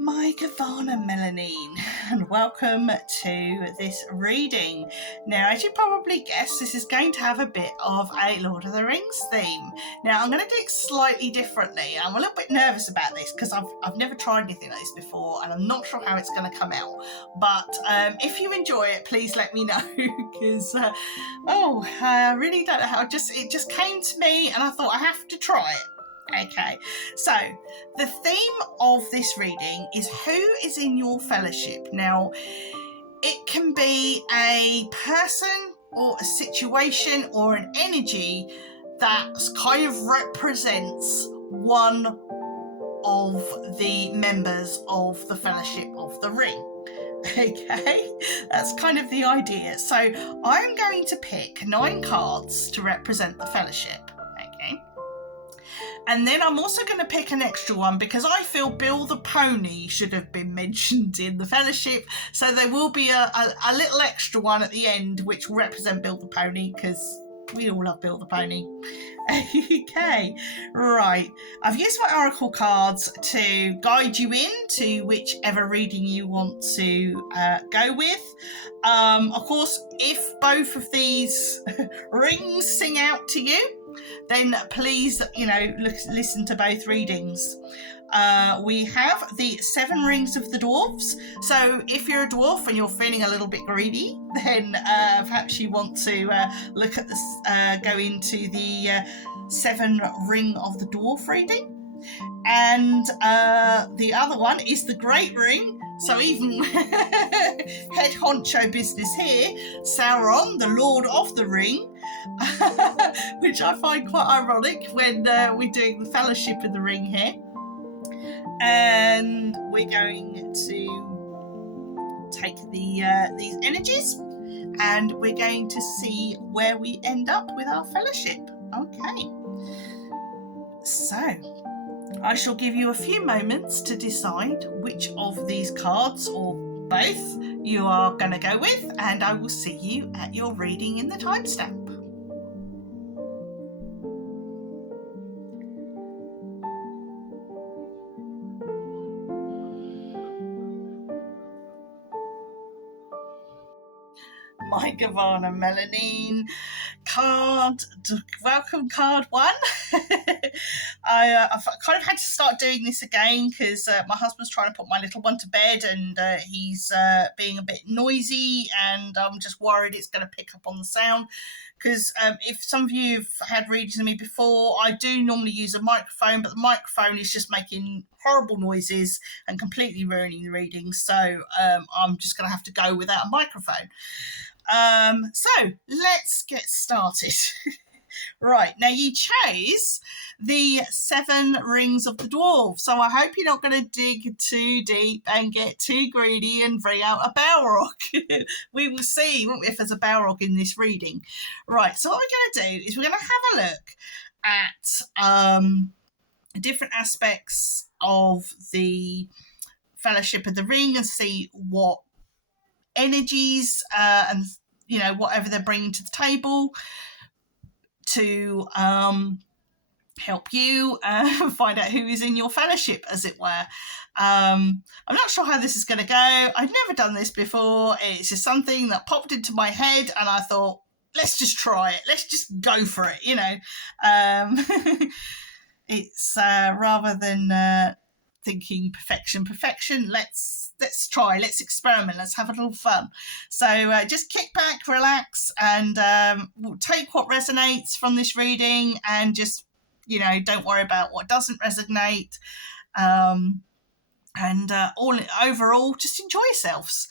Mae Govannen, Melanine, and welcome to this reading. Now, as you probably guessed, this is going to have a bit of a Lord of the Rings theme. Now, I'm going to do it slightly differently. I'm a little bit nervous about this because I've never tried anything like this before, and I'm not sure how it's going to come out. But if you enjoy it, please let me know because I really don't know how. It just came to me, and I thought I have to try it. Okay, so the theme of this reading is who is in your fellowship. Now, it can be a person or a situation or an energy that kind of represents one of the members of the Fellowship of the Ring. Okay, that's kind of the idea. So I'm going to pick 9 cards to represent the Fellowship. Okay. And then I'm also going to pick an extra one because I feel Bill the Pony should have been mentioned in the Fellowship. So there will be a little extra one at the end which will represent Bill the Pony because we all love Bill the Pony. Okay, right. I've used my Oracle cards to guide you into whichever reading you want to go with. Of course, if both of these rings sing out to you, then please, listen to both readings. We have the 7 rings of the dwarves. So if you're a dwarf and you're feeling a little bit greedy, then perhaps you want to look at this, go into the 7 ring of the dwarf reading. And the other one is the Great Ring. So even head honcho business here, Sauron, the Lord of the Ring, which I find quite ironic when we're doing the Fellowship of the Ring here. And we're going to take these energies and we're going to see where we end up with our fellowship. Okay. So I shall give you a few moments to decide which of these cards or both you are going to go with, and I will see you at your reading in the timestamp. Mae Govannen, Melanine. Welcome card 1. I've kind of had to start doing this again because my husband's trying to put my little one to bed and he's being a bit noisy, and I'm just worried it's going to pick up on the sound. Because if some of you have had readings of me before, I do normally use a microphone, but the microphone is just making horrible noises and completely ruining the reading. So I'm just going to have to go without a microphone. So let's get started. Right, now you chose the 7 rings of the dwarf, so I hope you're not going to dig too deep and get too greedy and bring out a Balrog. We will see, won't we, if there's a Balrog in this reading. Right, so what we're going to do is we're going to have a look at different aspects of the Fellowship of the Ring and see what energies and whatever they're bringing to the table to help you find out who is in your fellowship, as it were. I'm not sure how this is going to go. I've never done this before. It's just something that popped into my head and I thought, let's just try it. Let's just go for it, It's rather than thinking perfection, let's try, let's experiment, let's have a little fun. So just kick back, relax, and we'll take what resonates from this reading and just, don't worry about what doesn't resonate. Overall, just enjoy yourselves.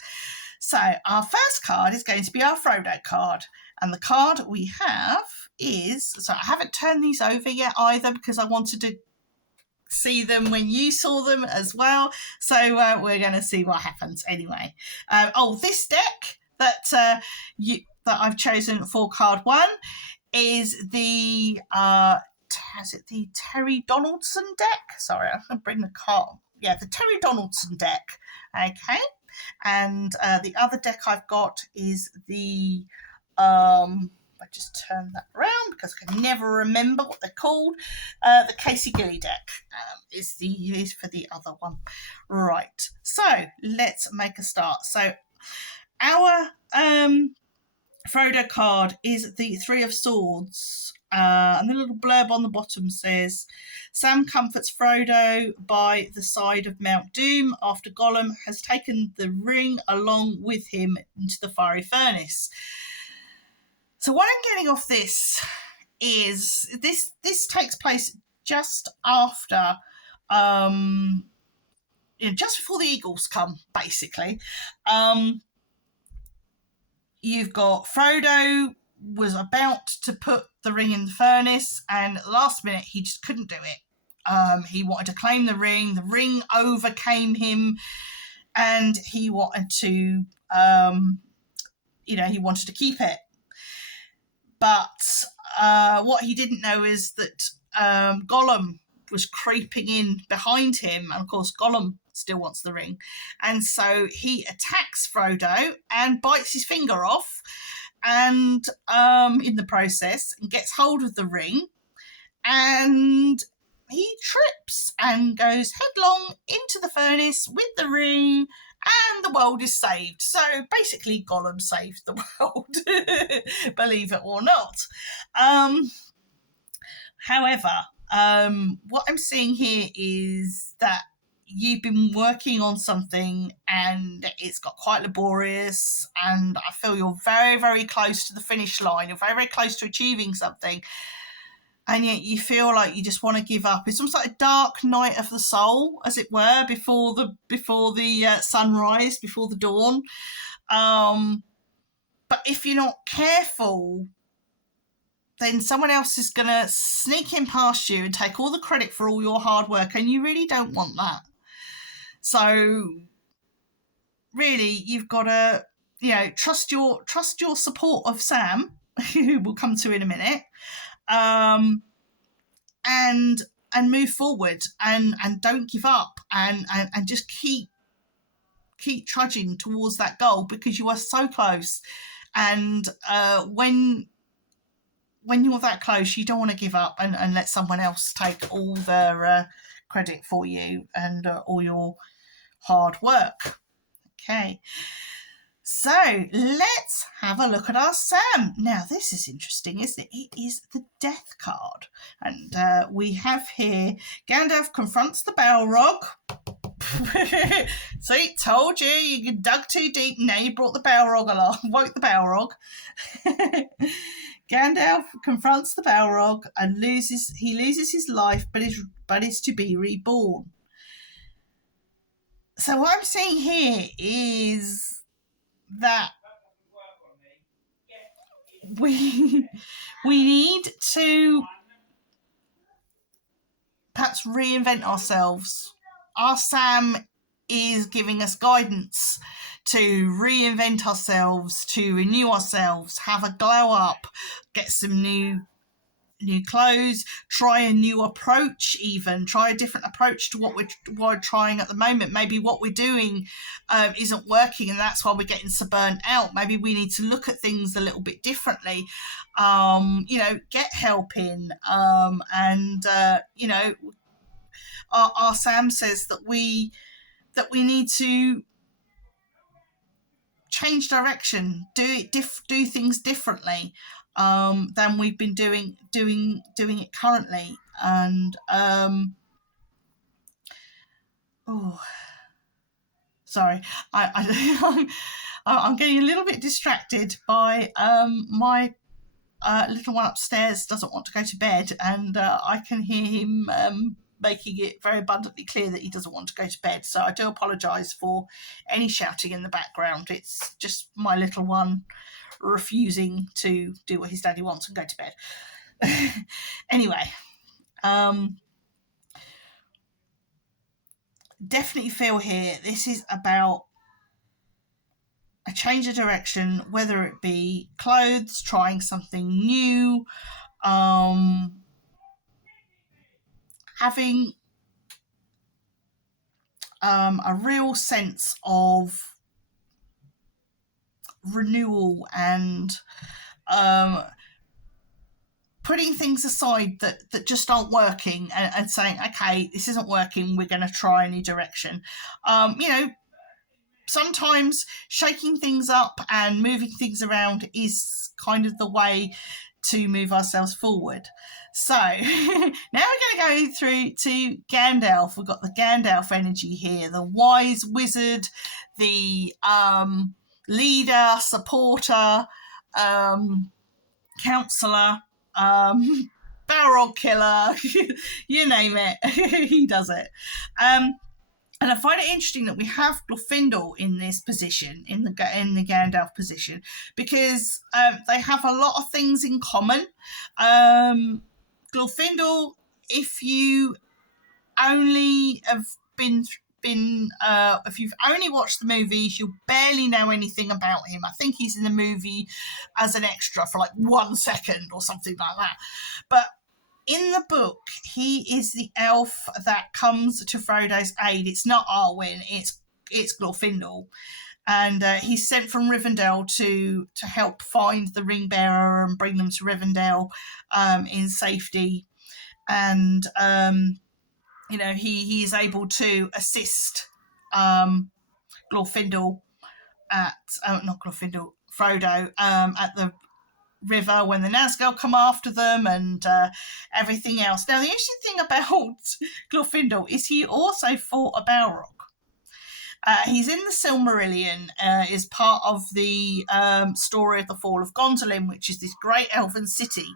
So our first card is going to be our Frodo card. And the card we have is, so I haven't turned these over yet either because I wanted to see them when you saw them as well. So we're going to see what happens anyway. This deck that I've chosen for card 1 is the the Terry Donaldson deck. Sorry, I'm going to bring the card. Yeah, the Terry Donaldson deck. Okay, and the other deck I've got is the I just turn that around because I can never remember what they're called. The Casey Gilly deck is for the other one. Right, so let's make a start. So our Frodo card is the Three of Swords. And the little blurb on the bottom says, Sam comforts Frodo by the side of Mount Doom after Gollum has taken the ring along with him into the fiery furnace. So what I'm getting off this is this takes place just after, just before the Eagles come, basically. You've got Frodo was about to put the ring in the furnace, and at the last minute he just couldn't do it. He wanted to claim the ring overcame him, and he wanted to he wanted to keep it. But what he didn't know is that Gollum was creeping in behind him, and of course Gollum still wants the ring, and so he attacks Frodo and bites his finger off, and in the process gets hold of the ring, and he trips and goes headlong into the furnace with the ring, and the world is saved. So basically Gollum saved the world, believe it or not. However, what I'm seeing here is that you've been working on something and it's got quite laborious, and I feel you're very, very close to the finish line. You're very, very close to achieving something, and yet you feel like you just want to give up. It's almost like a dark night of the soul, as it were, before the sunrise, before the dawn. But if you're not careful, then someone else is going to sneak in past you and take all the credit for all your hard work, and you really don't want that. So really, you've got to, trust your support of Sam, who we'll come to in a minute, and move forward, and don't give up, and just keep trudging towards that goal, because you are so close. And when you're that close, you don't want to give up and let someone else take all the credit for you and all your hard work. Okay, so let's have a look at our Sam. Now, this is interesting, isn't it? It is the Death card. And we have here, Gandalf confronts the Balrog. See, told you dug too deep. Now you brought the Balrog along, woke the Balrog. Gandalf confronts the Balrog and loses his life, but is to be reborn. So what I'm seeing here is that we need to perhaps reinvent ourselves. Our Sam is giving us guidance to reinvent ourselves, to renew ourselves, have a glow up, get some new clothes, try a new approach, even try a different approach to what we're trying at the moment. Maybe what we're doing isn't working, and that's why we're getting so burnt out. Maybe we need to look at things a little bit differently. Get help in, and our Sam says that we need to change direction, do things differently than we've been doing it currently. And sorry, I'm getting a little bit distracted by my little one upstairs doesn't want to go to bed, and I can hear him making it very abundantly clear that he doesn't want to go to bed. So I do apologise for any shouting in the background. It's just my little one refusing to do what his daddy wants and go to bed. Anyway, definitely feel here this is about a change of direction, whether it be clothes, trying something new, having a real sense of renewal and putting things aside that just aren't working and saying, okay, this isn't working, we're going to try a new direction. Sometimes shaking things up and moving things around is kind of the way to move ourselves forward. So now we're going to go through to Gandalf. We've got the Gandalf energy here, the wise wizard, the leader, supporter, counselor, Balrog killer, you name it, he does it. And I find it interesting that we have Glorfindel in this position, in the Gandalf position, because they have a lot of things in common. Glorfindel, if you only have if you've only watched the movies, you'll barely know anything about him. I think he's in the movie as an extra for like 1 second or something like that. But in the book, he is the elf that comes to Frodo's aid. It's not Arwen, it's Glorfindel. And he's sent from Rivendell to help find the ring bearer and bring them to Rivendell in safety. And, he is able to assist Glorfindel Frodo at the river when the Nazgul come after them and everything else. Now, the interesting thing about Glorfindel is he also fought a Balrog. He's in the Silmarillion, is part of the story of the fall of Gondolin, which is this great elven city.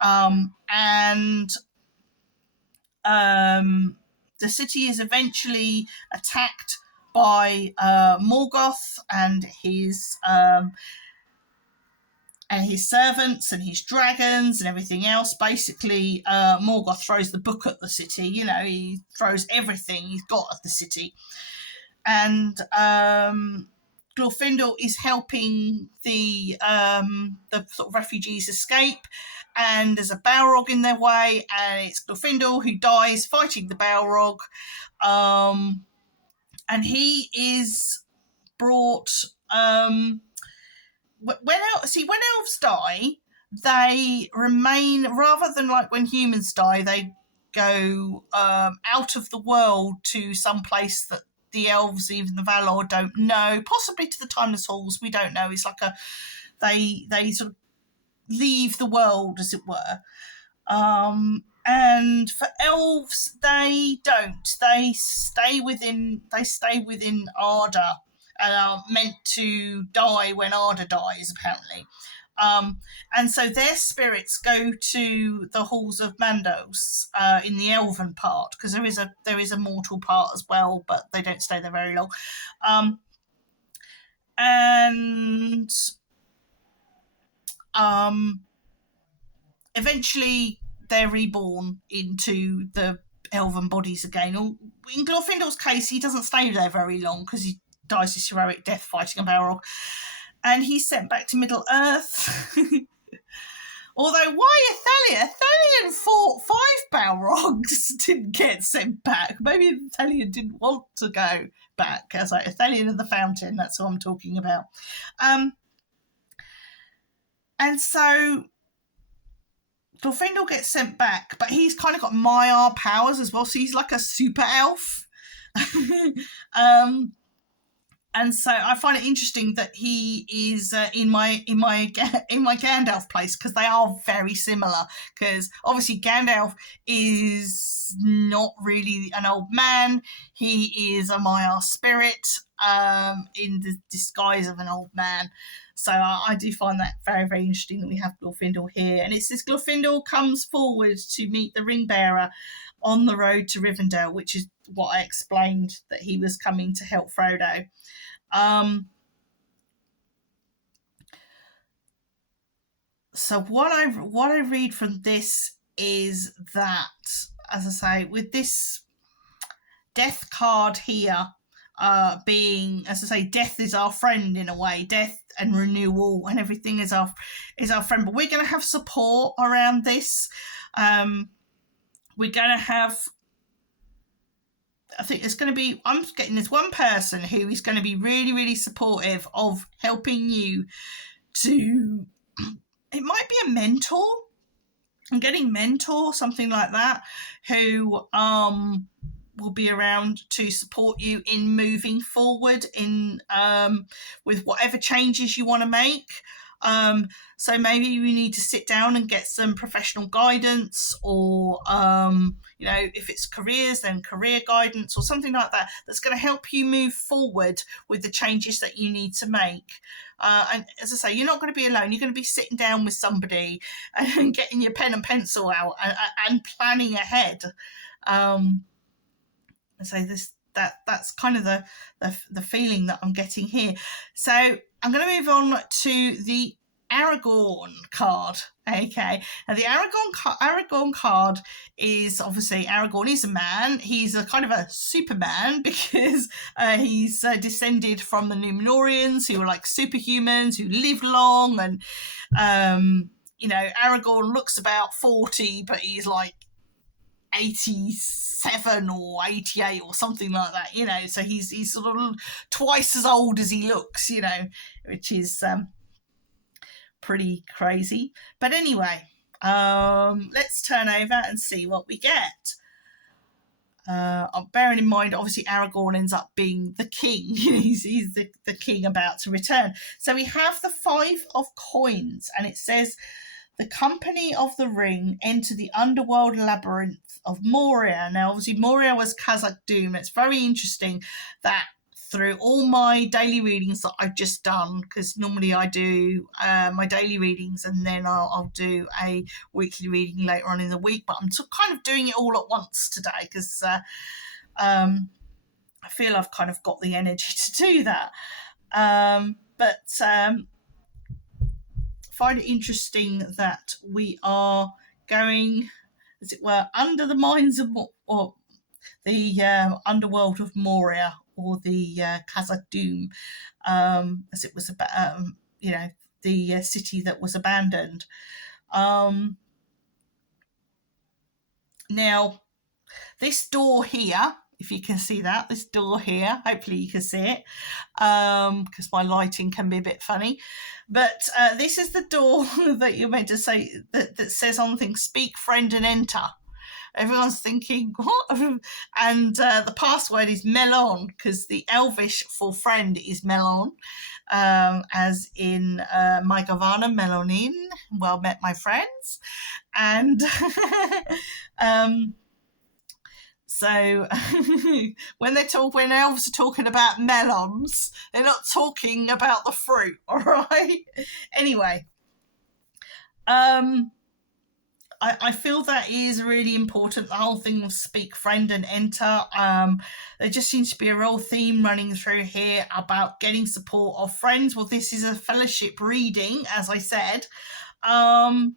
And the city is eventually attacked by Morgoth and his servants and his dragons and everything else. Basically, Morgoth throws the book at the city. He throws everything he's got at the city. And Glorfindel is helping the sort of refugees escape. And there's a Balrog in their way, and it's Glorfindel who dies fighting the Balrog. And he is brought... When elves die, they remain, rather than like when humans die, they go out of the world to some place that the elves, even the Valar, don't know, possibly to the Timeless Halls, we don't know. It's like they sort of leave the world, as it were. And for elves, they don't. They stay within Arda and are meant to die when Arda dies, apparently. And so their spirits go to the halls of Mandos in the elven part, because there is a mortal part as well, but they don't stay there very long. Eventually they're reborn into the elven bodies again. In Glorfindel's case, he doesn't stay there very long because he dies his heroic death fighting a Balrog, and he's sent back to Middle Earth. Although, why Athalion? Athalion fought 5 Balrogs, didn't get sent back. Maybe Athalion didn't want to go back. I was like, Athalion of the Fountain, that's what I'm talking about. And so Glorfindel gets sent back, but he's kind of got Maiar powers as well, so he's like a super elf. And so I find it interesting that he is in my Gandalf place, because they are very similar. Because obviously Gandalf is not really an old man; he is a Maiar spirit in the disguise of an old man. So I do find that very, very interesting that we have Glorfindel here, and it's this Glorfindel comes forward to meet the ring bearer on the road to Rivendell, which is what I explained, that he was coming to help Frodo. So what I read from this is that, as I say, with this death card here, being, as I say, death is our friend in a way, death and renewal and everything is our friend, but we're going to have support around this. We're going to have, I think it's going to be, I'm getting this one person who is going to be really, really supportive of helping you to, it might be a mentor. and getting mentor, something like that, who will be around to support you in moving forward in with whatever changes you want to make. So maybe you need to sit down and get some professional guidance, or if it's careers, then career guidance or something like that, that's going to help you move forward with the changes that you need to make. And as I say, you're not going to be alone. You're going to be sitting down with somebody and getting your pen and pencil out and planning ahead. So that's kind of the feeling that I'm getting here. So I'm going to move on to the Aragorn card. Okay, and the Aragorn card is, obviously, Aragorn is a man. He's a kind of a Superman because he's descended from the Númenóreans, who are like superhumans who live long, and Aragorn looks about 40, but he's like 87 or 88 or something like that, so he's sort of twice as old as he looks, which is pretty crazy. But anyway, let's turn over and see what we get. Bearing in mind, obviously, Aragorn ends up being the king. he's the king about to return. So we have the 5 of coins, and it says, the company of the ring enter the underworld labyrinth of Moria. Now, obviously, Moria was Khazad-dûm. It's very interesting that through all my daily readings that I've just done, because normally I do my daily readings and then I'll do a weekly reading later on in the week, but I'm kind of doing it all at once today because I feel I've kind of got the energy to do that. But find it interesting that we are going, as it were, under the mines of, or the underworld of Moria, or the Khazad-dûm, as it was about, the city that was abandoned. Now, this door here, if you can see that, this door here, hopefully you can see it, because my lighting can be a bit funny. But this is the door that you're meant to say, that says on things, speak, friend, and enter. Everyone's thinking, what? And the password is Melon, because the Elvish for friend is Melon, as in Mae Govannen, Melonin, well met, my friends. And so when elves are talking about melons, they're not talking about the fruit, all right? Anyway, I feel that is really important, the whole thing of speak, friend, and enter. There just seems to be a real theme running through here about getting support of friends. Well, this is a fellowship reading, as I said. And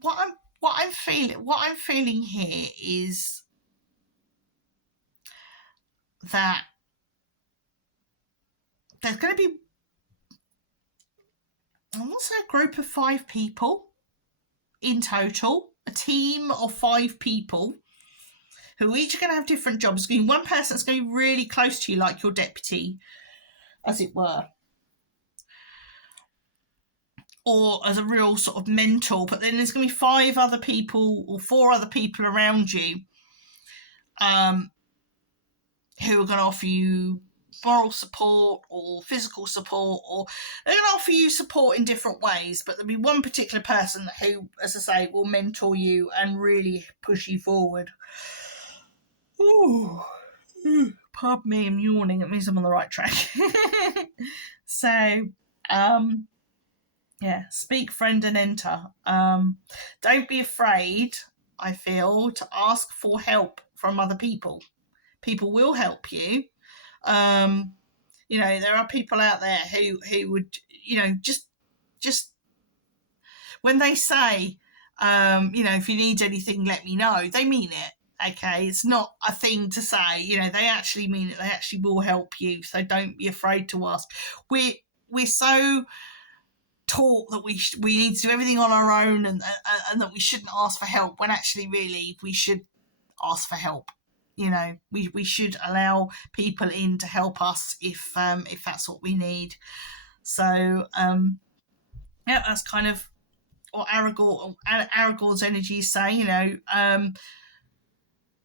what I'm feeling here is that there's going to be, I want to say, a group of 5 people in total, a team of 5 people who each are going to have different jobs. One person that's going to be really close to you, like your deputy, as it were, or as a real sort of mentor. But then there's going to be 5 other people or 4 other people around you who are going to offer you moral support or physical support, or they're going to offer you support in different ways. But there'll be one particular person who, as I say, will mentor you and really push you forward. Ooh. Pardon me, I'm yawning. It means I'm on the right track. So, speak, friend, and enter. Don't be afraid, I feel, to ask for help from other people. People will help you. There are people out there who would, just when they say, if you need anything, let me know, they mean it. Okay, it's not a thing to say. They actually mean it. They actually will help you. So don't be afraid to ask. We're so taught that we need to do everything on our own, and that we shouldn't ask for help, when actually, really, we should ask for help. We should allow people in to help us if that's what we need. So yeah, that's kind of what Aragorn's energies say.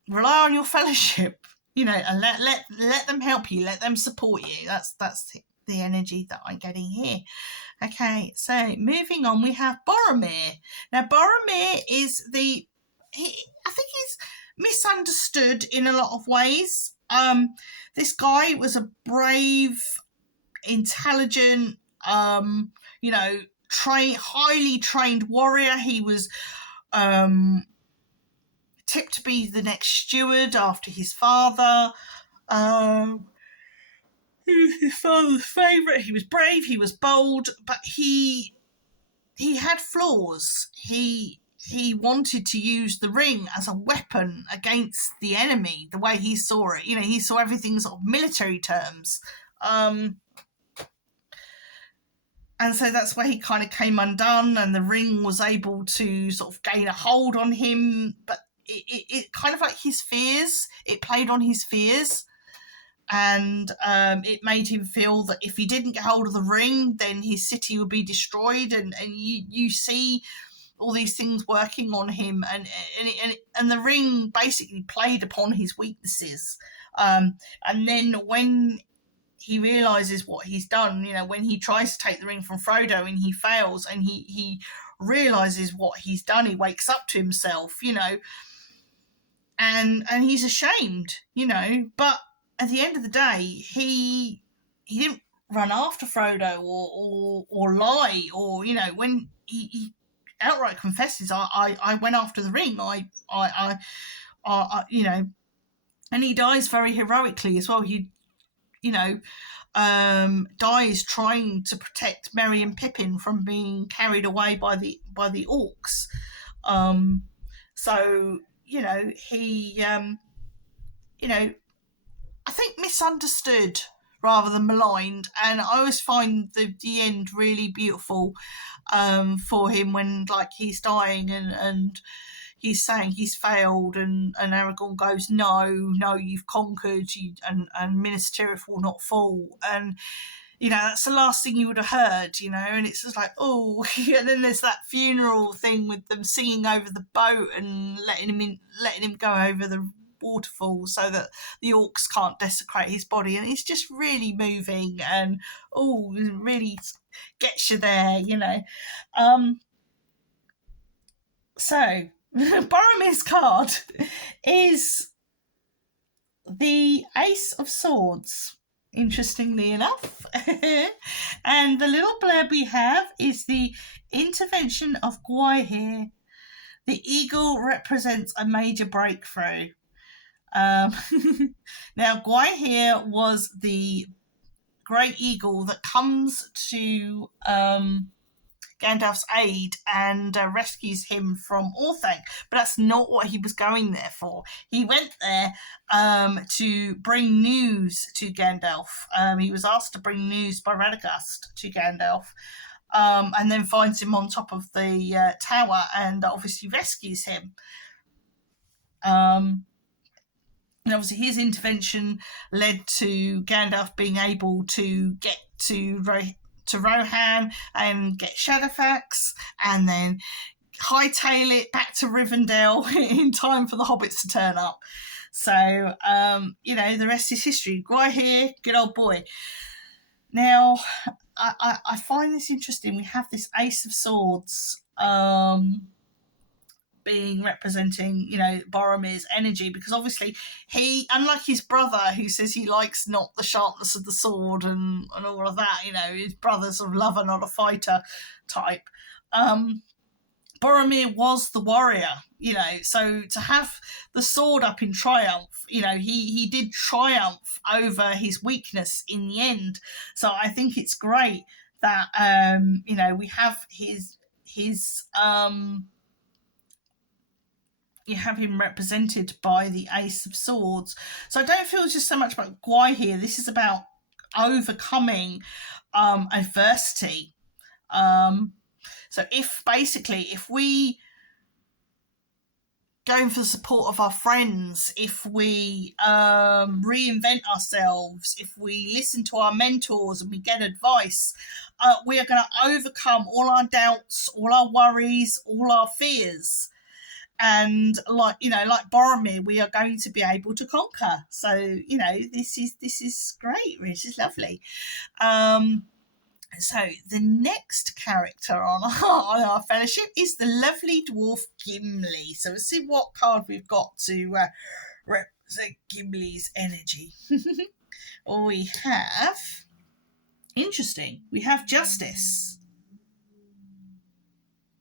Rely on your fellowship. And let them help you, let them support you. That's the energy that I'm getting here. Okay, so moving on, we have Boromir. Now, Boromir is I think he's misunderstood in a lot of ways. This guy was a brave, intelligent, highly trained warrior. He was tipped to be the next steward after his father. He was his father's favourite. He was brave, he was bold, but he had flaws. He wanted to use the ring as a weapon against the enemy, the way he saw it. He saw everything sort of military terms. And so that's where he kind of came undone, and the ring was able to sort of gain a hold on him. But it kind of like his fears, it played on his fears. And it made him feel that if he didn't get hold of the ring, then his city would be destroyed. And you see all these things working on him, and the ring basically played upon his weaknesses. And then when he realizes what he's done, when he tries to take the ring from Frodo and he fails, and he realizes what he's done, he wakes up to himself, and he's ashamed, but at the end of the day, he didn't run after Frodo or lie, or when he outright confesses, I went after the ring, I and he dies very heroically as well. He dies trying to protect Merry and Pippin from being carried away by the orcs. So he I think misunderstood rather than maligned, and I always find the end really beautiful for him when he's dying and he's saying he's failed, and Aragorn goes, no, you've conquered, and Minas Tirith will not fall, and that's the last thing you would have heard, and it's just like, oh, and then there's that funeral thing with them singing over the boat and letting him go over the waterfall so that the orcs can't desecrate his body, and it's just really moving, and it really gets you there. So Boromir's card is the Ace of Swords, interestingly enough. And the little blurb we have is the intervention of Gwaihir. The eagle represents a major breakthrough. Now, Gwaihir was the great eagle that comes to Gandalf's aid and rescues him from Orthanc, but that's not what he was going there for. He went there to bring news to Gandalf. He was asked to bring news by Radagast to Gandalf, and then finds him on top of the tower and obviously rescues him. And obviously his intervention led to Gandalf being able to get to Rohan and get Shadowfax, and then hightail it back to Rivendell in time for the hobbits to turn up. So, the rest is history. Gwaihir, good old boy. Now, I find this interesting. We have this Ace of Swords being representing, Boromir's energy, because obviously he, unlike his brother who says he likes not the sharpness of the sword and all of that, his brother's a lover, not a fighter type. Boromir was the warrior, so to have the sword up in triumph, he did triumph over his weakness in the end. So I think it's great that, we have his you have him represented by the Ace of Swords. So I don't feel it's just so much about Gwaihir. This is about overcoming adversity. So if we going for the support of our friends, if we reinvent ourselves, if we listen to our mentors and we get advice, we are going to overcome all our doubts, all our worries, all our fears. And like Boromir, we are going to be able to conquer. So this is great. This is lovely. So the next character on our fellowship is the lovely dwarf Gimli. So let's see what card we've got to represent Gimli's energy. We have, interesting, we have justice.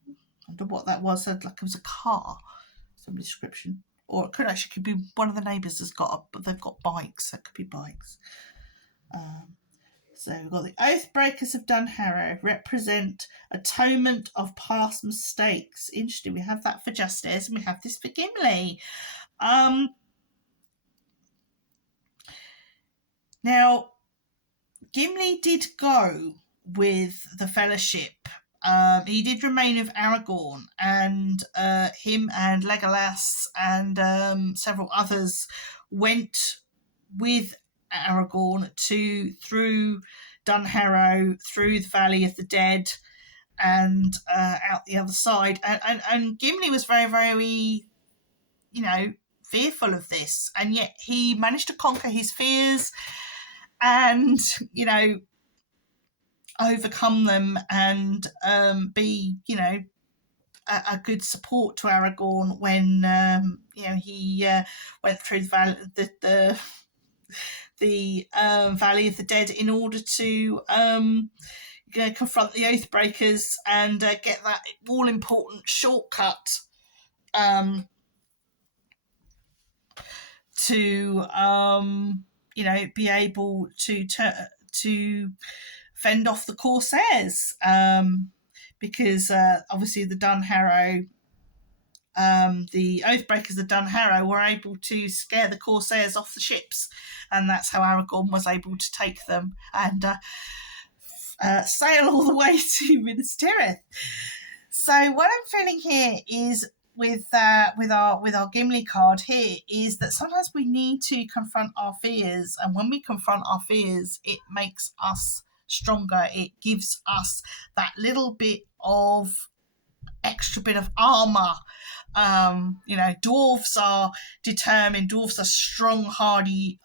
I wonder what that was. Like it was a car, some description. Or it could be one of the neighbours has got, but they've got bikes. That could be bikes. So we've got the Oathbreakers of Dunharrow represent atonement of past mistakes. Interesting. We have that for justice, and we have this for Gimli. Now, Gimli did go with the Fellowship. He did remain with Aragorn, and him and Legolas and several others went with Aragorn through Dunharrow, through the Valley of the Dead, and out the other side. And Gimli was very, very, fearful of this, and yet he managed to conquer his fears and, overcome them and be, a good support to Aragorn when he went through the Valley of the Dead in order to confront the Oathbreakers and get that all important shortcut to be able to fend off the Corsairs, because obviously the Dunharrow, the Oathbreakers of Dunharrow were able to scare the Corsairs off the ships, and that's how Aragorn was able to take them and sail all the way to Minas Tirith. So what I'm feeling here is with our Gimli card here is that sometimes we need to confront our fears, and when we confront our fears, it makes us stronger. It gives us that little bit of extra bit of armor. Dwarves are determined. Dwarves are strong, hardy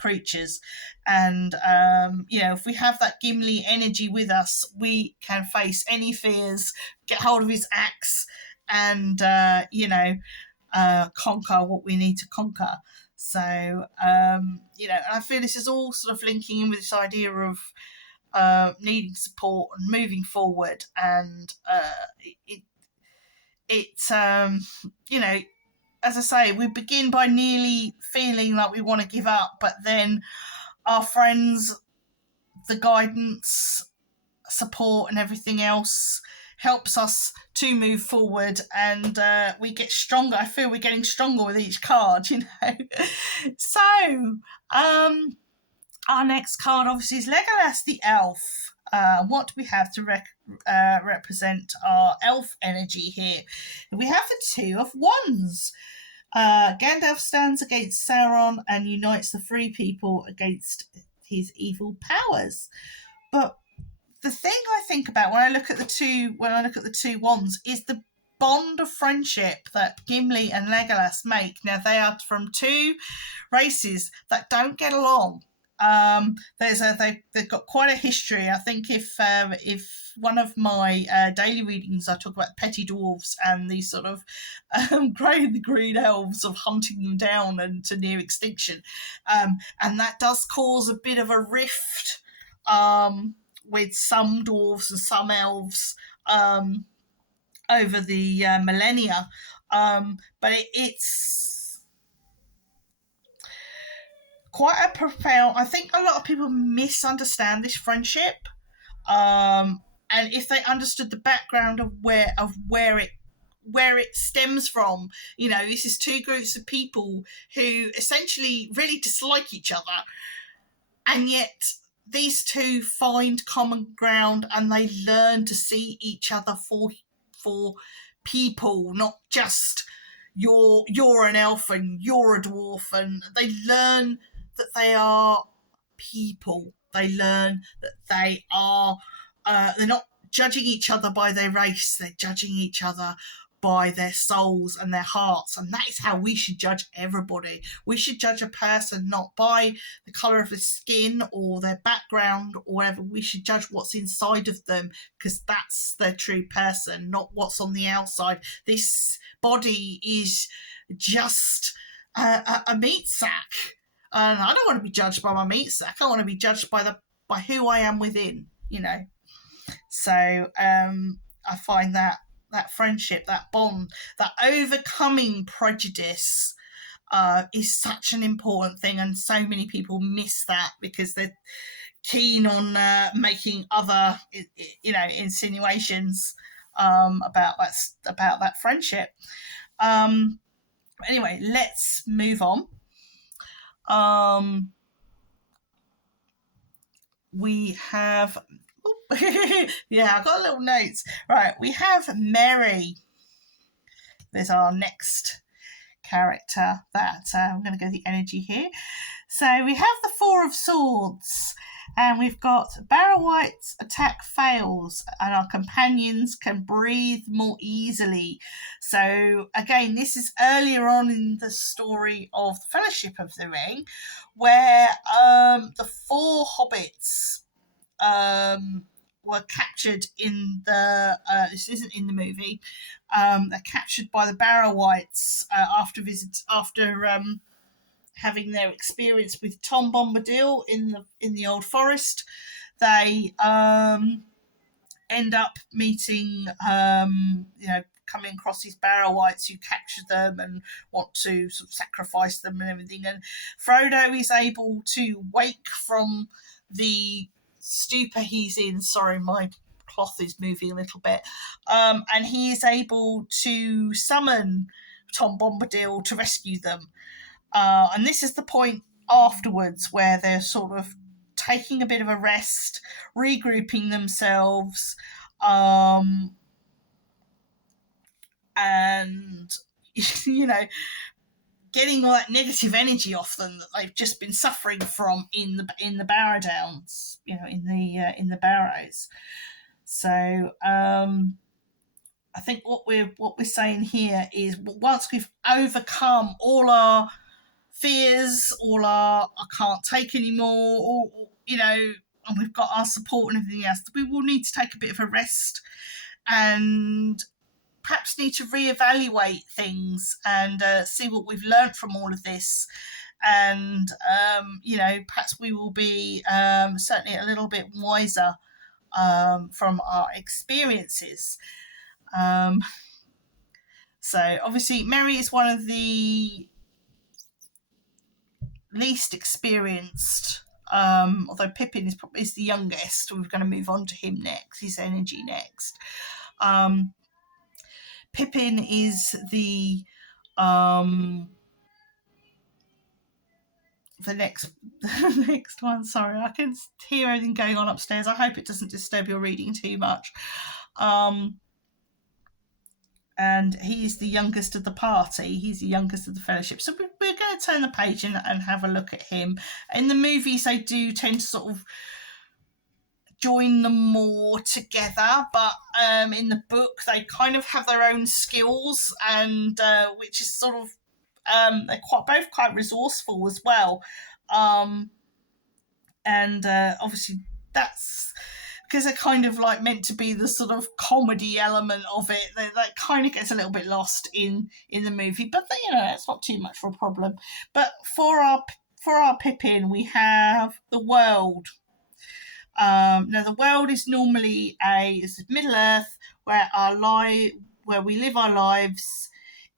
creatures, and if we have that Gimli energy with us, we can face any fears, get hold of his axe, and conquer what we need to conquer. So I feel this is all sort of linking in with this idea of needing support and moving forward, and it's as I say, we begin by nearly feeling like we want to give up, but then our friends, the guidance, support and everything else helps us to move forward, and we get stronger. I feel we're getting stronger with each card, So our next card obviously is Legolas the Elf. What do we have to represent our elf energy here? We have the Two of Wands. Gandalf stands against Sauron and unites the free people against his evil powers. But the thing I think about when I look at the two wands is the bond of friendship that Gimli and Legolas make. Now, they are from two races that don't get along. They've got quite a history. I think if one of my daily readings, I talk about petty dwarves and these sort of grey and the green elves of hunting them down and to near extinction, and that does cause a bit of a rift with some dwarves and some elves over the millennia, but it's quite a profound. I think a lot of people misunderstand this friendship, and if they understood the background of where it stems from, this is two groups of people who essentially really dislike each other, and yet these two find common ground and they learn to see each other for people, not just you're an elf and you're a dwarf, and they learn that they are people. They learn that they're not judging each other by their race, they're judging each other by their souls and their hearts. And that is how we should judge everybody. We should judge a person not by the colour of their skin or their background or whatever. We should judge what's inside of them, because that's their true person, not what's on the outside. This body is just a meat sack. And I don't want to be judged by my meat sack. I want to be judged by who I am within, So I find that friendship, that bond, that overcoming prejudice is such an important thing, and so many people miss that because they're keen on making other, insinuations about that friendship. Anyway, let's move on. We have yeah, I got little notes. Right, we have Mary. There's our next character that I'm going to go the energy here. So we have the Four of Swords, and we've got Barrow-White's attack fails, and our companions can breathe more easily. So again, this is earlier on in the story of the Fellowship of the Ring, where the four hobbits were captured in the this isn't in the movie. They're captured by the Barrow-Whites after having their experience with Tom Bombadil in the Old Forest. They end up meeting, coming across these Barrow-Whites who capture them and want to sort of sacrifice them and everything. And Frodo is able to wake from the stupor he's in. Sorry, my cloth is moving a little bit. And he is able to summon Tom Bombadil to rescue them. And this is the point afterwards where they're sort of taking a bit of a rest, regrouping themselves, and getting all that negative energy off them that they've just been suffering from in the Barrow Downs, in the Barrows. So I think what we're saying here is, once we've overcome all our fears, all our I can't take anymore, and we've got our support and everything else, we will need to take a bit of a rest and perhaps need to reevaluate things and see what we've learned from all of this. And, perhaps we will be certainly a little bit wiser from our experiences. So obviously Merry is one of the least experienced, although Pippin is the youngest. We're going to move on to him next, his energy next. Pippin is the next one. Sorry, I can hear everything going on upstairs. I hope it doesn't disturb your reading too much. And he's the youngest of the party. He's the youngest of the Fellowship. So we're going to turn the page and have a look at him. In the movies, they do tend to sort of join them more together, but in the book, they kind of have their own skills, and which is sort of they're both quite resourceful as well. And obviously that's because they're kind of like meant to be the sort of comedy element of it. That kind of gets a little bit lost in the movie, but it's not too much of a problem. But for our Pippin, we have the world. Now the world is normally is Middle Earth, where we live our lives.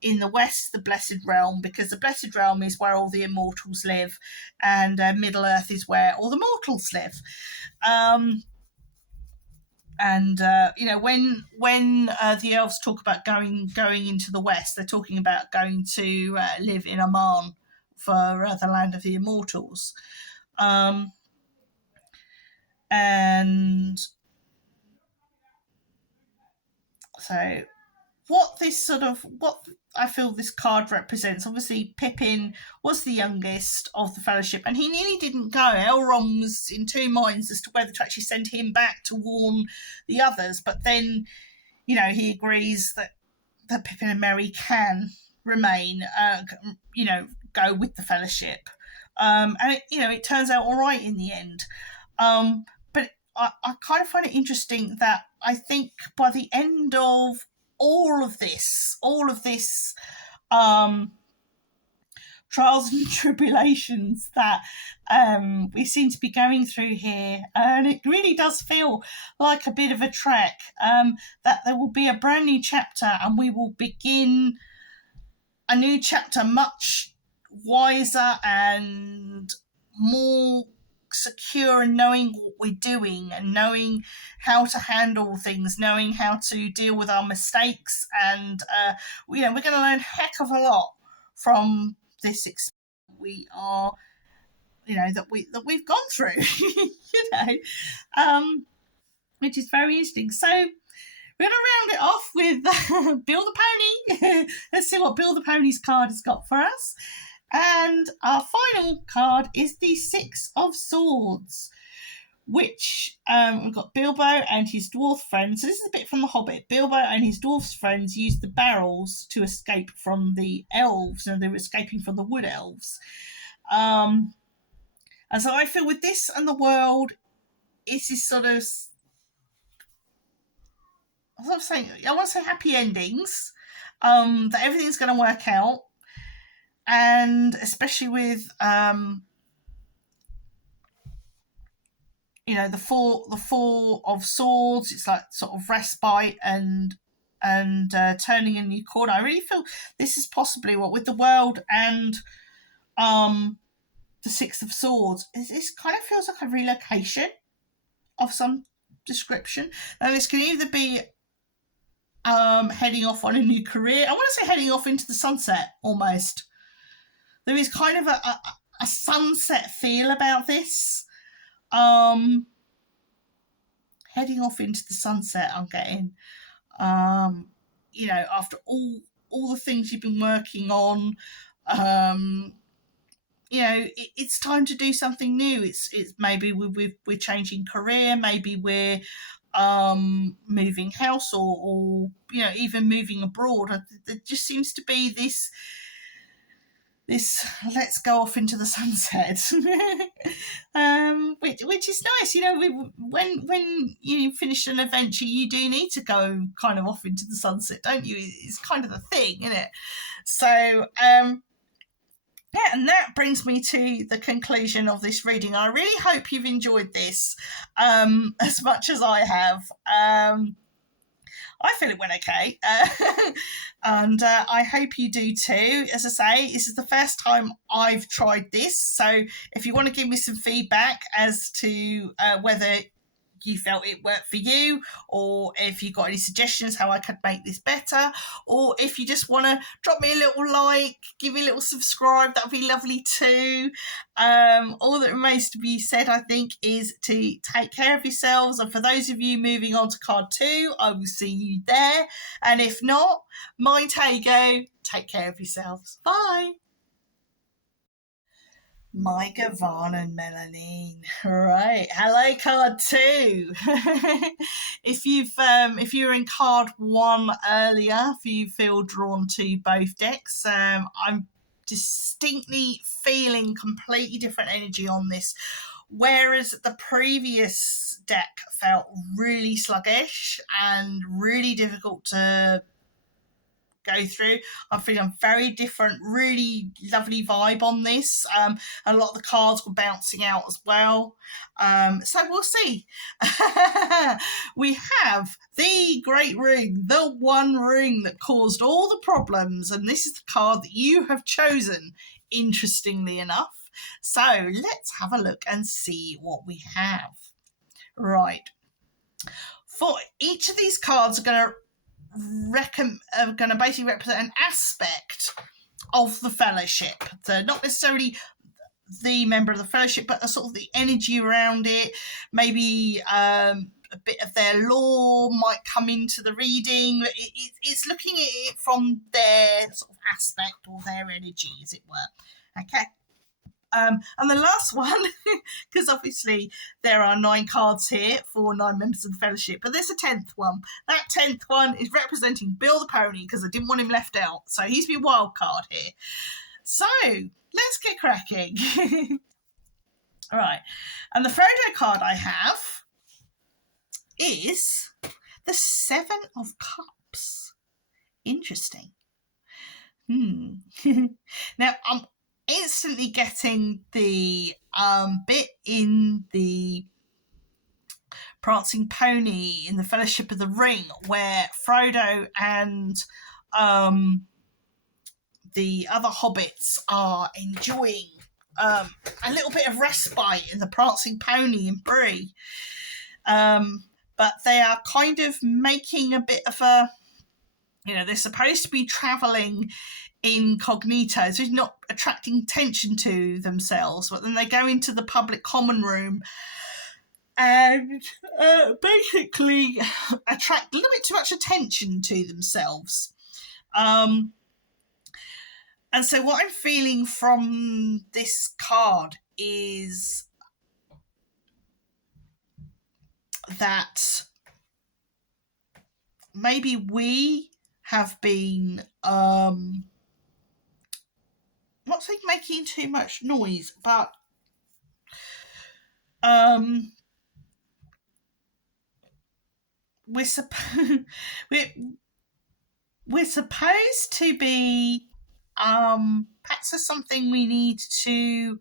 In the West, the Blessed Realm, because the Blessed Realm is where all the immortals live, and Middle Earth is where all the mortals live. And when the elves talk about going into the West, they're talking about going to live in Aman for the land of the immortals. And so what I feel this card represents. Obviously, Pippin was the youngest of the Fellowship, and he nearly didn't go. Elrond was in two minds as to whether to actually send him back to warn the others, but then, he agrees that Pippin and Merry can remain, go with the Fellowship. And it turns out all right in the end. But I kind of find it interesting that I think by the end of all of this trials and tribulations that we seem to be going through here, and it really does feel like a bit of a trek, that there will be a brand new chapter, and we will begin a new chapter much wiser and more secure in knowing what we're doing and knowing how to handle things, knowing how to deal with our mistakes, and we're going to learn a heck of a lot from this experience we are, that we've gone through, which is very interesting. So we're going to round it off with Bill the Pony. Let's see what Bill the Pony's card has got for us. And our final card is the Six of Swords, which we've got Bilbo and his dwarf friends. So this is a bit from The Hobbit. Bilbo and his dwarf friends used the barrels to escape from the elves, and they were escaping from the wood elves. And so I feel with this and the world, it is sort of, I want to say happy endings, that everything's going to work out. And especially with the four of swords, it's like sort of respite and turning a new corner. I really feel this is possibly what with the world and the Six of Swords. This kind of feels like a relocation of some description. Now this can either be heading off on a new career. I want to say heading off into the sunset almost. There is kind of a sunset feel about this. Heading off into the sunset, I'm getting. After all the things you've been working on, it's time to do something new. It's maybe we're changing career, maybe we're moving house, or even moving abroad. There just seems to be this let's go off into the sunset, which is nice. When you finish an adventure, you do need to go kind of off into the sunset, don't you? It's kind of the thing, isn't it? So and that brings me to the conclusion of this reading. I really hope you've enjoyed this as much as I have. I feel it went okay, and I hope you do too. As I say, this is the first time I've tried this, so if you want to give me some feedback as to whether you felt it worked for you, or if you got any suggestions how I could make this better, or if you just want to drop me a little like, give me a little subscribe, that would be lovely too. All that remains to be said, I think, is to take care of yourselves, and for those of you moving on to card 2, I will see you there, and if not, mind how you go. Take care of yourselves. Bye. Mae Govannen, Melanie. Right. Hello, card 2. If you were in card 1 earlier, if you feel drawn to both decks, I'm distinctly feeling completely different energy on this. Whereas the previous deck felt really sluggish and really difficult to go through, I'm feeling a very different, really lovely vibe on this. A lot of the cards were bouncing out as well. So we'll see. We have the Great Ring, the one ring that caused all the problems, and this is the card that you have chosen, interestingly enough. So let's have a look and see what we have. Right. For each of these cards are going to basically represent an aspect of the Fellowship. So not necessarily the member of the Fellowship, but sort of the energy around it. Maybe a bit of their lore might come into the reading. It's looking at it from their sort of aspect or their energy, as it were. Okay. And the last one, because obviously there are 9 cards here for 9 members of the Fellowship, but there's a 10th one. That 10th one is representing Bill the Pony, because I didn't want him left out. So he's my wild card here. So let's get cracking. All right. And the Frodo card I have is the 7 of Cups. Interesting. Now, I'm instantly getting the bit in the Prancing Pony in the Fellowship of the Ring where Frodo and the other hobbits are enjoying a little bit of respite in the Prancing Pony in Bree. But they are kind of making a bit of a, they're supposed to be travelling incognito, so it's not attracting attention to themselves, but then they go into the public common room and basically attract a little bit too much attention to themselves. And so what I'm feeling from this card is that maybe we have been not saying making too much noise, but we're supposed to be perhaps there's something we need to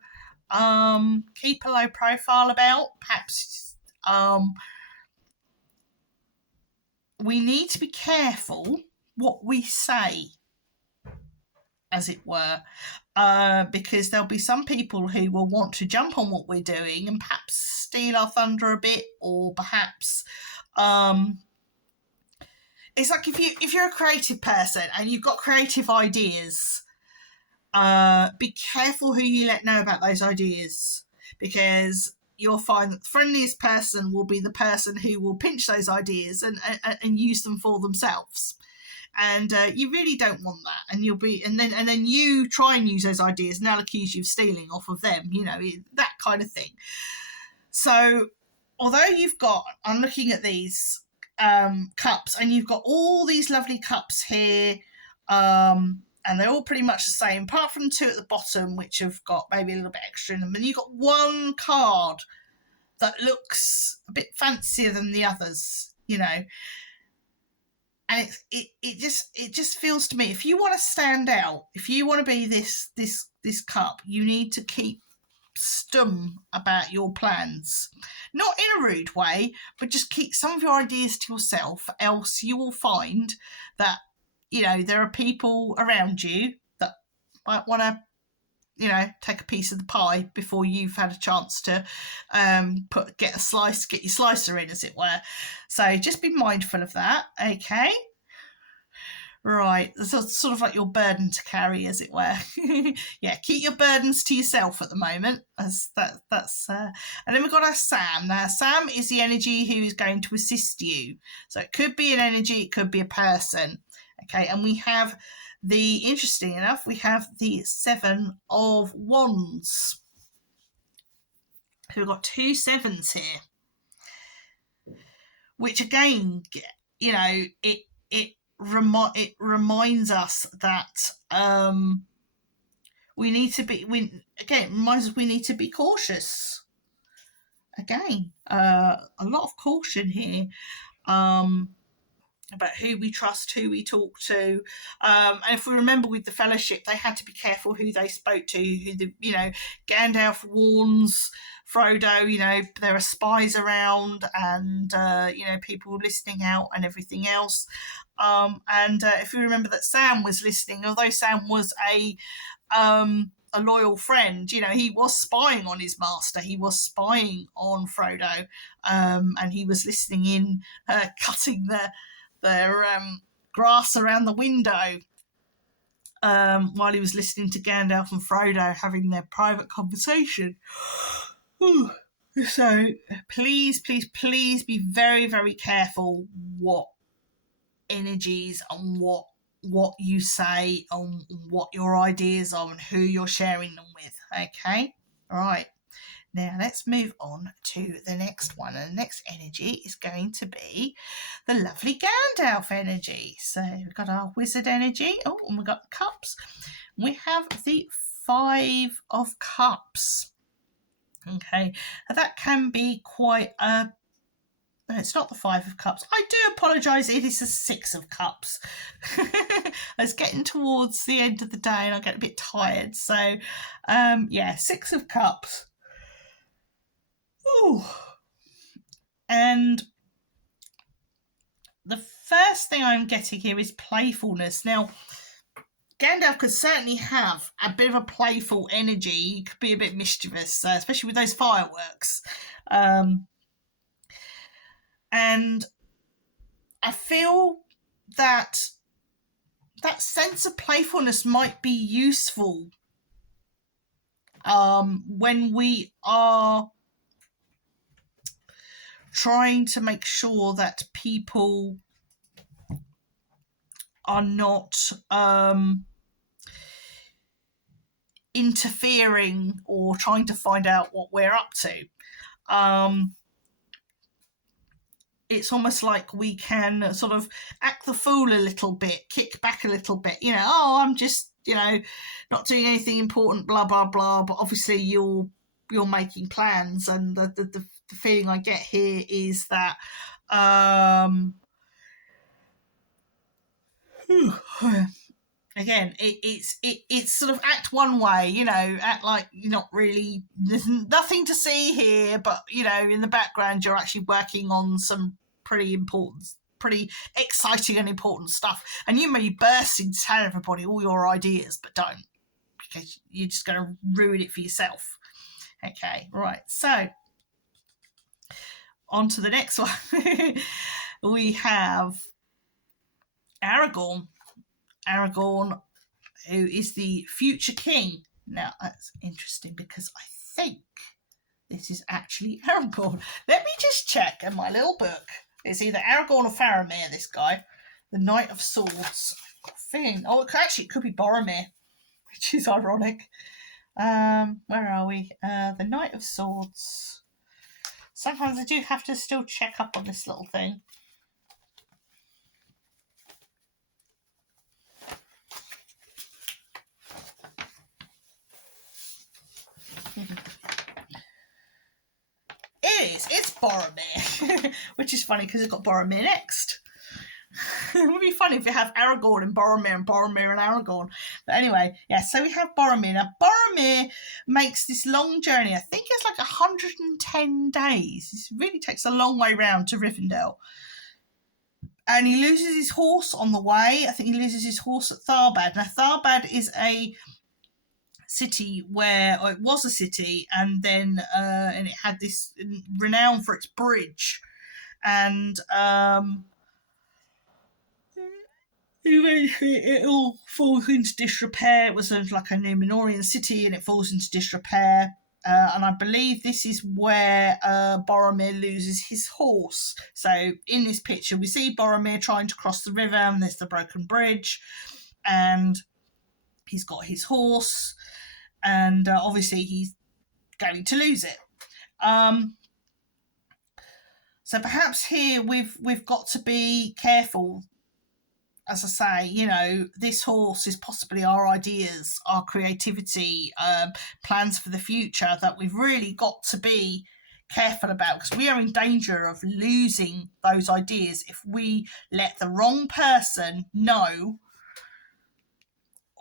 keep a low profile about. Perhaps we need to be careful what we say, as it were, because there'll be some people who will want to jump on what we're doing and perhaps steal our thunder a bit, or perhaps it's like if you're a creative person and you've got creative ideas, be careful who you let know about those ideas, because you'll find that the friendliest person will be the person who will pinch those ideas and use them for themselves. And you really don't want that, and then you try and use those ideas and they'll accuse you of stealing off of them, that kind of thing. So although I'm looking at these cups, and you've got all these lovely cups here, and they're all pretty much the same, apart from 2 at the bottom which have got maybe a little bit extra in them, and you've got one card that looks a bit fancier than the others, and it just feels to me, if you want to stand out, if you want to be this cup, you need to keep stum about your plans, not in a rude way, but just keep some of your ideas to yourself, else you will find that there are people around you that might want to take a piece of the pie before you've had a chance to get your slicer in, as it were. So just be mindful of that. Okay. Right, so it's sort of like your burden to carry, as it were. Yeah, keep your burdens to yourself at the moment. And then we've got our Sam. Now, Sam is the energy who is going to assist you. So it could be an energy, it could be a person. Okay, and we have interesting enough, we have the 7 of Wands. So we've got 2 7s here, which again, it reminds us that we need to be. It reminds us we need to be cautious. Again, a lot of caution here. About who we trust, who we talk to, and if we remember with the Fellowship, they had to be careful who they spoke to. Gandalf warns Frodo, there are spies around, and people people listening out and everything else. And if you remember that Sam was listening, although Sam was a loyal friend, he was spying on his master. He was spying on Frodo, and he was listening in, cutting their grass around the window, while he was listening to Gandalf and Frodo having their private conversation. So please, please, please be very, very careful what energies and what you say and what your ideas are and who you're sharing them with. Okay, all right. Now let's move on to the next one. And the next energy is going to be the lovely Gandalf energy. So we've got our wizard energy. Oh, and we've got cups. We have the Five of Cups. Okay, that can be quite a... No, it's not the Five of Cups. I do apologise. It is the Six of Cups. I was getting towards the end of the day and I get a bit tired. So, yeah, Six of Cups. Ooh. And the first thing I'm getting here is playfulness. Now, Gandalf could certainly have a bit of a playful energy. He could be a bit mischievous, especially with those fireworks. And I feel that that sense of playfulness might be useful when we are trying to make sure that people are not interfering or trying to find out what we're up to. It's almost like we can sort of act the fool a little bit, kick back a little bit, oh, I'm just, not doing anything important, blah, blah, blah. But obviously you're making plans. And the feeling I get here is that, again, it's sort of act one way, act like you're not really, there's nothing to see here, but in the background you're actually working on some pretty exciting and important stuff, and you may burst in to tell everybody all your ideas, but don't, because you're just going to ruin it for yourself. Okay, right, so on to the next one. We have Aragorn, who is the future king. Now, that's interesting because I think this is actually Aragorn. Let me just check in my little book. It's either Aragorn or Faramir, this guy. The Knight of Swords. I've got a feeling. Oh, actually, it could be Boromir, which is ironic. Where are we? The Knight of Swords. Sometimes I do have to still check up on this little thing. It's Boromir, which is funny because it's got Boromir next. It would be funny if you have Aragorn and Boromir and Aragorn. But anyway, yeah, so we have Boromir. Now, Boromir makes this long journey. I think it's like 110 days. It really takes a long way round to Rivendell. And he loses his horse on the way. I think he loses his horse at Tharbad. Now, Tharbad is a city it was a city, and then and it had this renown for its bridge, and eventually it all falls into disrepair. It was like a Numenorian city, and it falls into disrepair. And I believe this is where Boromir loses his horse. So in this picture, we see Boromir trying to cross the river, and there's the broken bridge, and he's got his horse, and obviously he's going to lose it. So perhaps here we've got to be careful. As I say, this horse is possibly our ideas, our creativity, plans for the future that we've really got to be careful about, because we are in danger of losing those ideas if we let the wrong person know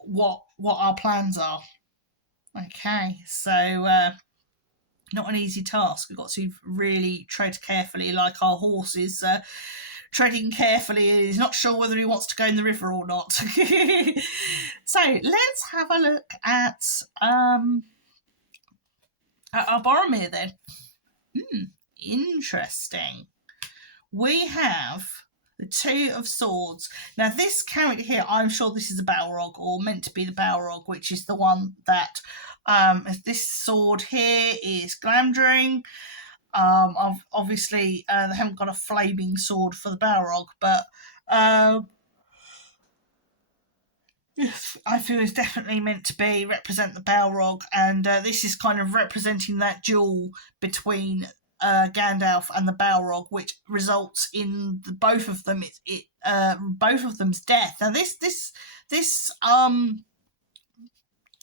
what our plans are. Okay, so not an easy task. We've got to really tread carefully, like our horse is treading carefully. He's not sure whether he wants to go in the river or not. So let's have a look at our Boromir then. Interesting. We have the Two of Swords. Now, this character here, I'm sure this is a Balrog, or meant to be the Balrog, which is the one that this sword here is Glamdring. Obviously, they haven't got a flaming sword for the Balrog, but um, I feel is definitely meant to be represent the Balrog, and this is kind of representing that duel between Gandalf and the Balrog, which results in both of them. Both of them's death. Now this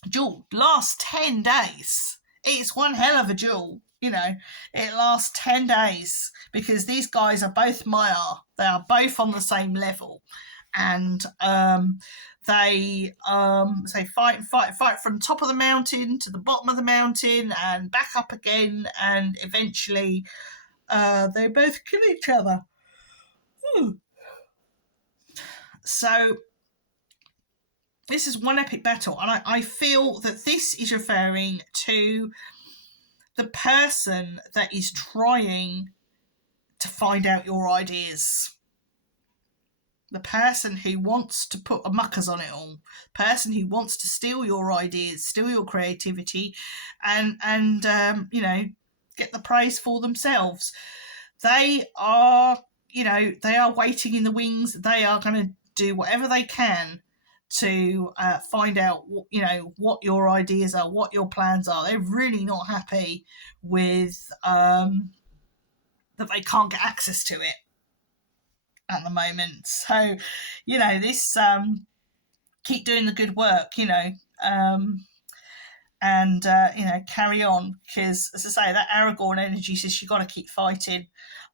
duel lasts 10 days. It's one hell of a duel. It lasts 10 days because these guys are both Maiar. They are both on the same level, and they fight and fight and fight from top of the mountain to the bottom of the mountain and back up again, and eventually they both kill each other. So this is one epic battle, and I feel that this is referring to the person that is trying to find out your ideas. The person who wants to put a muckers on it all, the person who wants to steal your ideas, steal your creativity, and get the praise for themselves. They are waiting in the wings. They are going to do whatever they can to find out what your ideas are, what your plans are. They're really not happy with that they can't get access to it at the moment. So this keep doing the good work, and carry on, because as I say, that Aragorn energy says you got to keep fighting.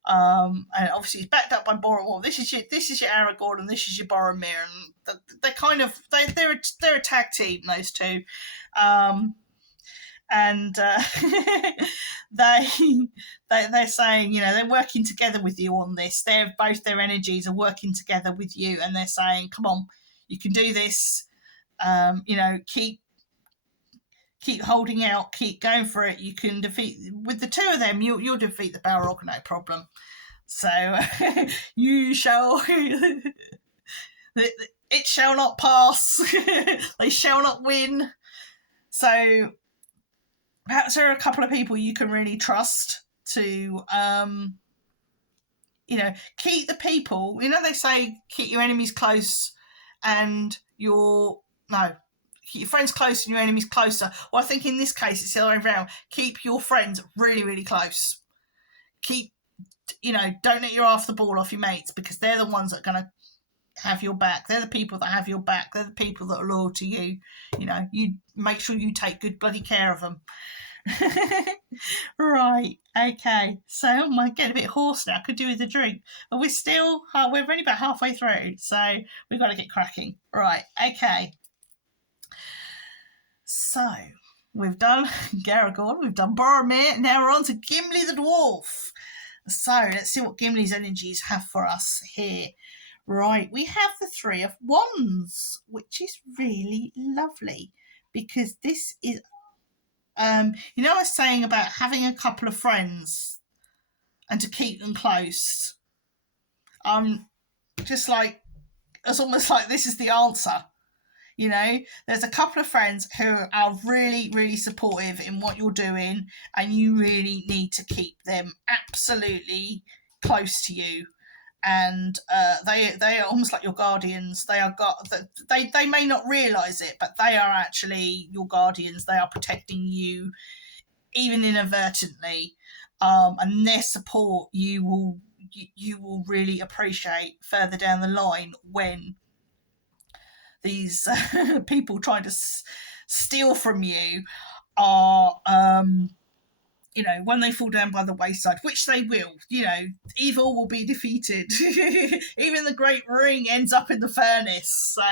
And obviously it's backed up by Boromir. This is your Aragorn, and this is your Boromir, and they're a tag team, those two. And they're saying, they're working together with you on this. Both their energies are working together with you, and they're saying, come on, you can do this. Keep holding out, keep going for it. You can defeat, with the two of them, you'll defeat the Balrog, no problem. So you shall it shall not pass. They shall not win. So perhaps there are a couple of people you can really trust to keep the people. They say keep your enemies close and keep your friends close and your enemies closer. Well, I think in this case it's the other way around. Keep your friends really, really close. Don't let your half the ball off your mates, because they're the ones that are going to have your back. They're the people that have your back. They're the people that are loyal to you. You make sure you take good bloody care of them. Right, okay. So I'm getting a bit hoarse now. Could do with a drink. But we're only about halfway through, so we've got to get cracking. Right, okay. So we've done Aragorn, we've done Boromir, now we're on to Gimli the Dwarf. So let's see what Gimli's energies have for us here. Right, we have the Three of Wands, which is really lovely, because this is, I was saying about having a couple of friends and to keep them close. Just like, it's almost like this is the answer. There's a couple of friends who are really, really supportive in what you're doing, and you really need to keep them absolutely close to you. And they are almost like your guardians. They may not realise it, but they are actually your guardians. They are protecting you, even inadvertently. And their support you will really appreciate further down the line, when these people trying to steal from you are, when they fall down by the wayside, which they will, evil will be defeated. Even the Great Ring ends up in the furnace. So,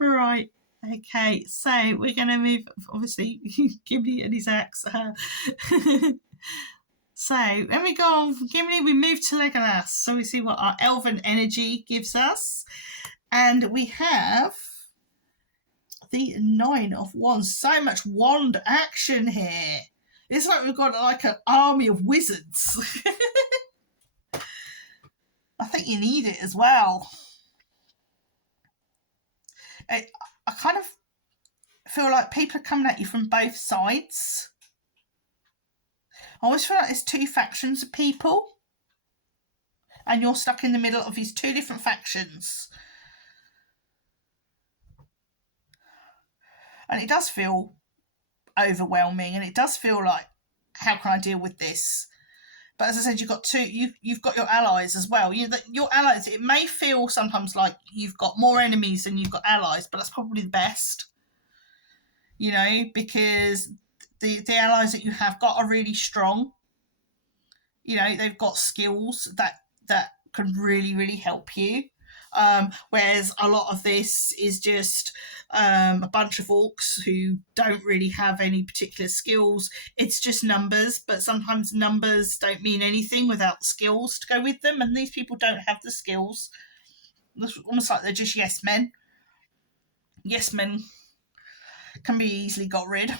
Right. Okay, so we're going to move, obviously, Gimli and his axe. So when we go on from Gimli, we move to Legolas. So we see what our elven energy gives us. And we have the Nine of Wands. So much wand action here. It's like we've got like an army of wizards. I think you need it as well. I kind of feel like people are coming at you from both sides. I always feel like there's two factions of people, and you're stuck in the middle of these two different factions. And it does feel overwhelming, and it does feel like, how can I deal with this? But as I said, you've got your allies as well. Your allies, it may feel sometimes like you've got more enemies than you've got allies, but that's probably the best. Because the allies that you have got are really strong. They've got skills that can really, really help you. Whereas a lot of this is just a bunch of orcs who don't really have any particular skills. It's just numbers, but sometimes numbers don't mean anything without skills to go with them, and these people don't have the skills. It's almost like they're just yes men. Yes men can be easily got rid.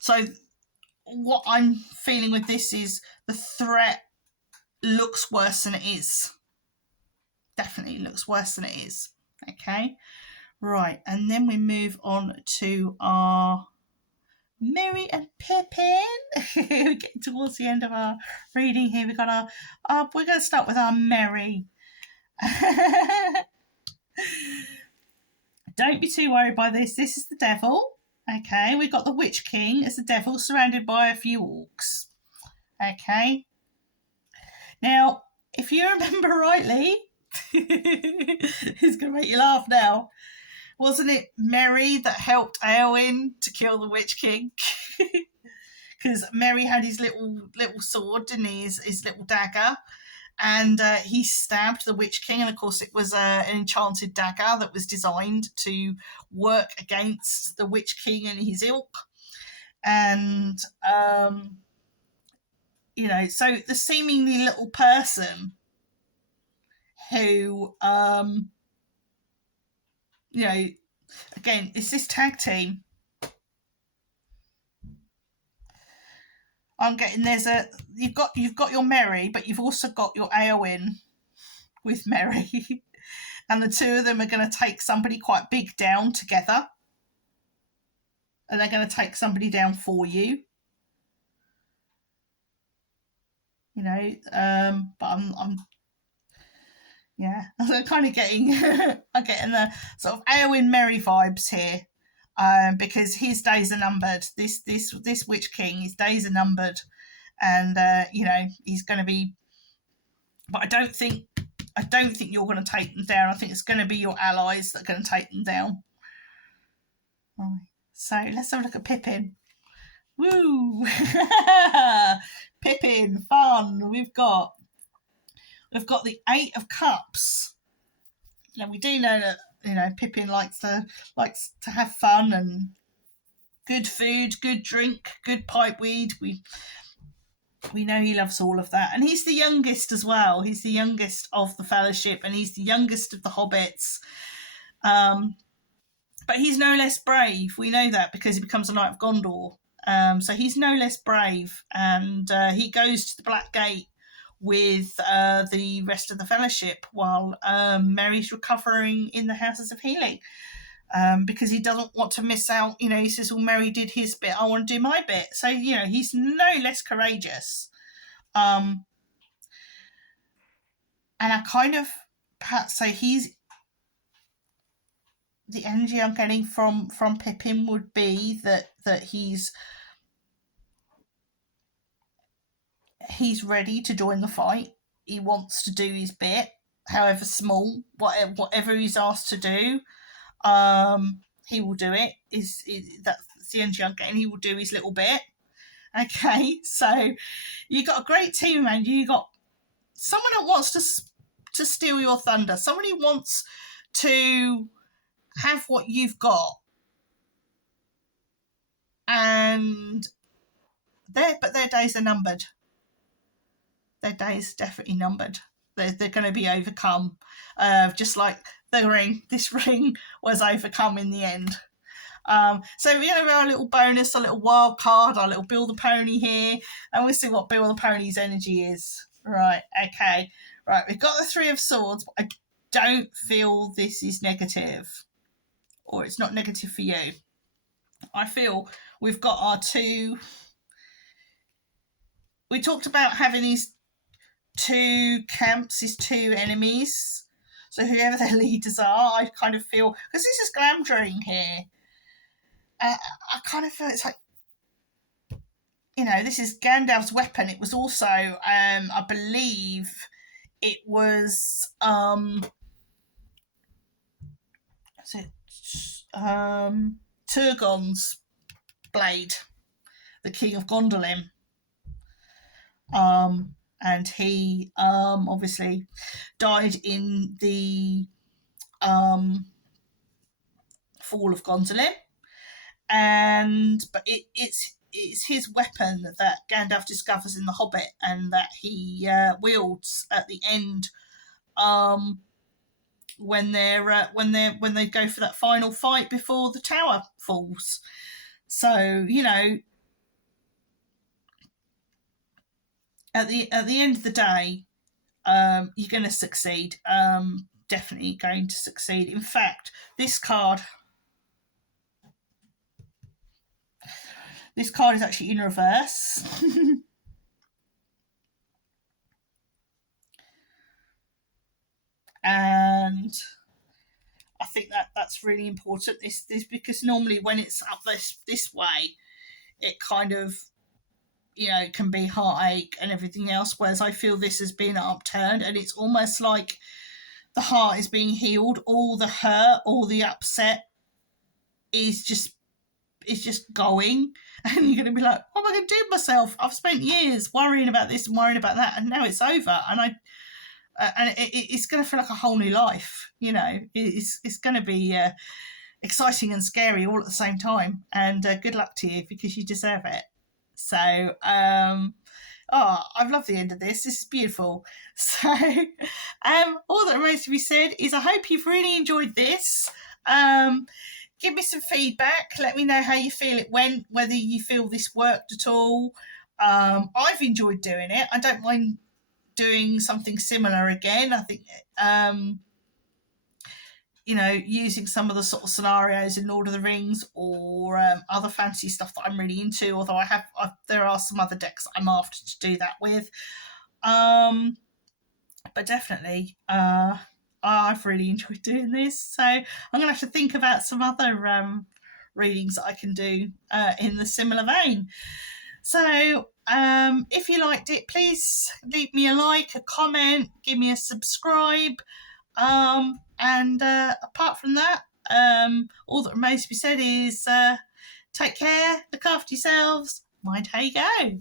So what I'm feeling with this is the threat looks worse than it is. Definitely looks worse than it is. Okay, right, and then we move on to our Merry and Pippin. We're getting towards the end of our reading here. We've got we're going to start with our Merry. Don't be too worried by this. This is the devil. Okay, we've got the Witch King as the devil surrounded by a few orcs. Okay. Now, if you remember rightly, it's going to make you laugh now. Wasn't it Merry that helped Eowyn to kill the Witch King? Because Merry had his little sword, didn't he? His little dagger. And he stabbed the Witch King. And, of course, it was an enchanted dagger that was designed to work against the Witch King and his ilk. And, so the seemingly little person who, again, it's this tag team. I'm getting you've got your Merry, but you've also got your Eowyn with Merry, and the two of them are going to take somebody quite big down together, and they're going to take somebody down for you. But I'm kind of getting I'm getting the sort of Eowyn Merry vibes here. Because his days are numbered. This Witch King, his days are numbered, and he's going to be. But I don't think you're going to take them down. I think it's going to be your allies that are going to take them down. Right. So let's have a look at Pippin. Woo! Pippin, fun. We've got the 8 of Cups. Now we do know that Pippin likes to have fun and good food, good drink, good pipe weed. We know he loves all of that, and he's the youngest as well. He's the youngest of the Fellowship, and he's the youngest of the hobbits. But he's no less brave. We know that because he becomes a Knight of Gondor. So he's no less brave, and he goes to the Black Gate with the rest of the Fellowship while Merry's recovering in the Houses of Healing, because he doesn't want to miss out. He says, well, Merry did his bit, I want to do my bit. So, he's no less courageous. And I kind of perhaps say the energy I'm getting from Pippin would be that he's ready to join the fight. He wants to do his bit, however small, whatever he's asked to do. He will do it. That's the energy I'm getting. He will do his little bit. Okay, so you got a great team around you. You got someone that wants to steal your thunder. Somebody wants to have what you've got, and their days are numbered. Their days definitely numbered. They're going to be overcome, just like the ring. This ring was overcome in the end. So we have our little bonus, a little wild card, our little Bill the Pony here, and we'll see what Bill the Pony's energy is. Right, okay. Right, we've got the 3 of Swords, but I don't feel this is negative, or it's not negative for you. I feel we've got our two. We talked about having these two camps, these two enemies. So whoever their leaders are, I kind of feel, because this is Glamdring here, I kind of feel it's like, this is Gandalf's weapon. It was also, I believe, it was, Turgon's blade, the King of Gondolin. And he obviously died in the fall of Gondolin, but it's his weapon that Gandalf discovers in The Hobbit, and that he wields at the end, when they go for that final fight before the tower falls. So at the end of the day, you're going to succeed. Definitely going to succeed. In fact, this card is actually in reverse. And I think that's really important. This because normally when it's up this way, it kind of can be heartache and everything else. Whereas I feel this has been upturned, and it's almost like the heart is being healed. All the hurt, all the upset is just going, and you're going to be like, what am I going to do with myself? I've spent years worrying about this and worrying about that, and now it's over, and it's going to feel like a whole new life. It's going to be exciting and scary all at the same time. And good luck to you, because you deserve it. So, I've loved the end of this. This is beautiful. So, all that remains to be said is I hope you've really enjoyed this. Give me some feedback. Let me know how you feel it went, whether you feel this worked at all. I've enjoyed doing it. I don't mind doing something similar again. I think, using some of the sort of scenarios in Lord of the Rings, or other fantasy stuff that I'm really into. Although there are some other decks that I'm after to do that with. But definitely, I've really enjoyed doing this. So I'm going to have to think about some other readings that I can do in the similar vein. So if you liked it, please leave me a like, a comment, give me a subscribe. And apart from that, all that remains to be said is take care, look after yourselves, mind how you go.